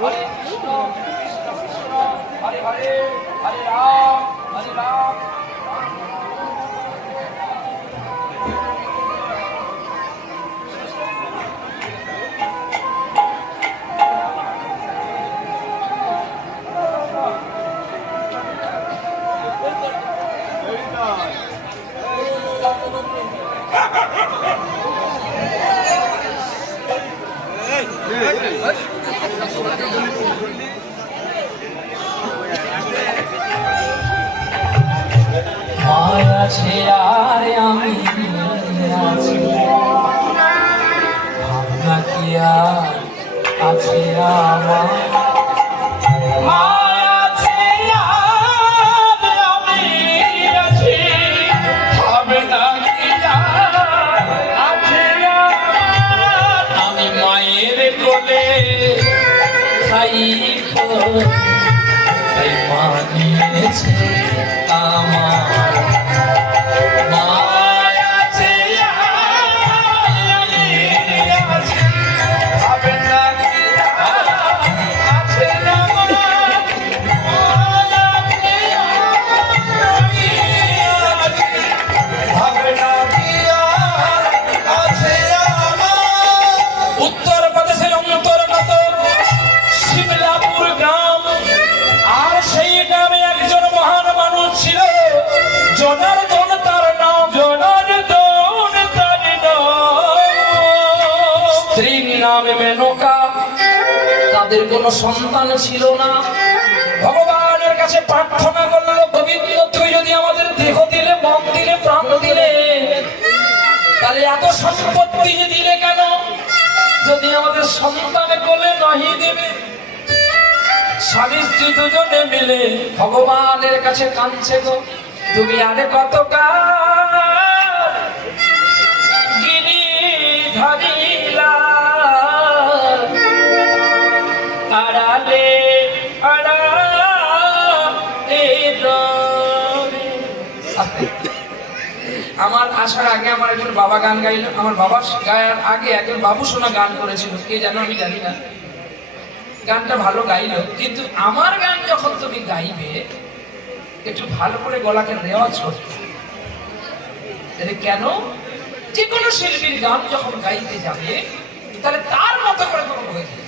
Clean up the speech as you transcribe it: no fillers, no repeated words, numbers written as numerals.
হরে কৃষ্ণ কৃষ্ণ কৃষ্ণ হরে হরে হরে রাম হরে রাম। মায়া ছে আর আমি আছি, ভাবনা কি আর আছে আমার। মায়া ছে আর আমি আছি, ভাবনা কি আর আছে আমার। আমি মায়ের কোলে খাই তাই মা নিয়েছে আমার। মায়া ছে আমি আছি, ভাবনা কি আর আছে আমার। মায়া ছে আমি আছি, ভাবনা কি আর আছে আমার। উত্তরপ্রদেশের অন্তর্গত শিবলাপুর গ্রাম, আর সেই গ্রামে একজন মহান মানুষ ছিল, জনার্দন তার নাম। জনার্দন তার নাম। স্ত্রীর নাম মেনকা। তাদের কোনো সন্তান ছিল না। ভগবানের কাছে প্রার্থনা করলো, গোবিন্দ তুই যদি আমাদের দেহ দিলে, মন দিলে, প্রাণ দিলে, তাহলে এত সম্পত্তি দিলে কেন? যদি আমাদের সন্তানে কোলে নাহি দেবে। স্বামী স্ত্রী দুজনে মিলে ভগবানের কাছে কাঁদছে গো, তুমি আরে কত গিরি ধরিলা আড়ালে আড়ালে রবে। আমার আসার আগে আমার একজন বাবা গান গাইল। আমার বাবা গায়ার আগে একজন বাবু সোনা গান করেছিল, কে জানো আমি জানি না। গানটা ভালো গাইলো, কিন্তু আমার গান যখন তুমি গাইবে একটু ভালো করে গলাকে রেওয়াজ করতে। কেন? যে কোনো শিল্পীর গান যখন গাইতে যাবে তাহলে তার মতো করে কোনো হয়ে যাবে।